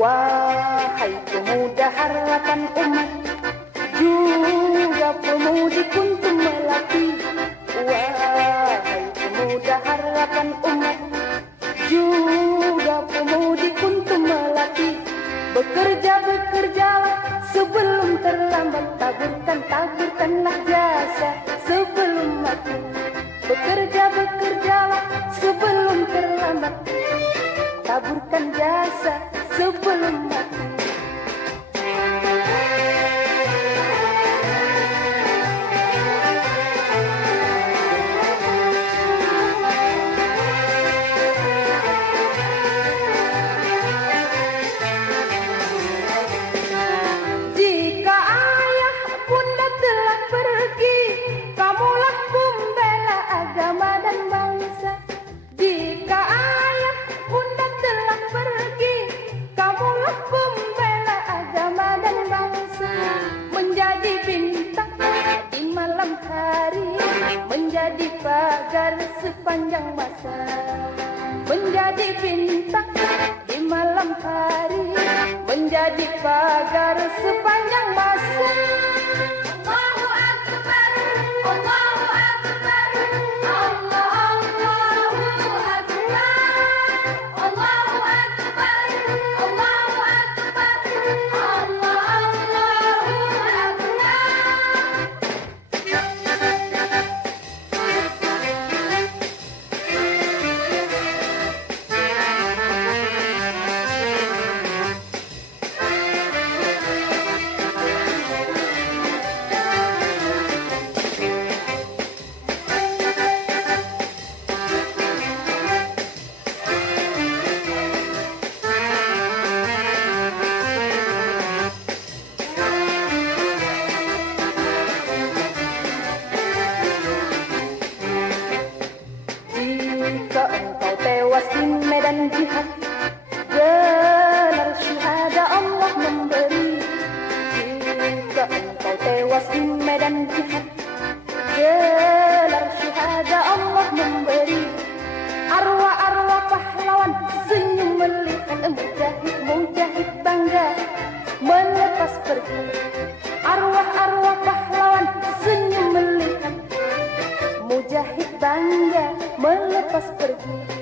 Wahai pemuda harapan umat, juga pemudi kuntum melati. Wahai pemuda harapan umat, juga pemudi kuntum melati. Bekerjalah sebelum terlambat, taburkanlah jasa sebelum mati. Bekerjalah sebelum terlambat, taburkan jasa sebelum mati. Jika ayah bunda telah pergi, kamulah pembela agama dan bangsa. Jika ayah bunda telah pergi, kamulah pembela agama dan bangsa. Menjadi bintang di malam hari, menjadi pagar sepanjang masa. Menjadi bintang di malam hari, menjadi pagar sepanjang masa. Allahu Akbar, Allahu Akbar, Allah, Allahu Akbar, Allahu Akbar, Allahu Akbar, Allah, Allahu Jika engkau tewas di medan jihad, gelar syuhada Allah memberi. Jika engkau tewas di medan jihad, gelar syuhada Allah memberi. Arwah-arwah pahlawan senyum melihat mujahid bangga melepas pergi. Arwah-arwah pahlawan senyum melihat mujahid bangga melepas pergi.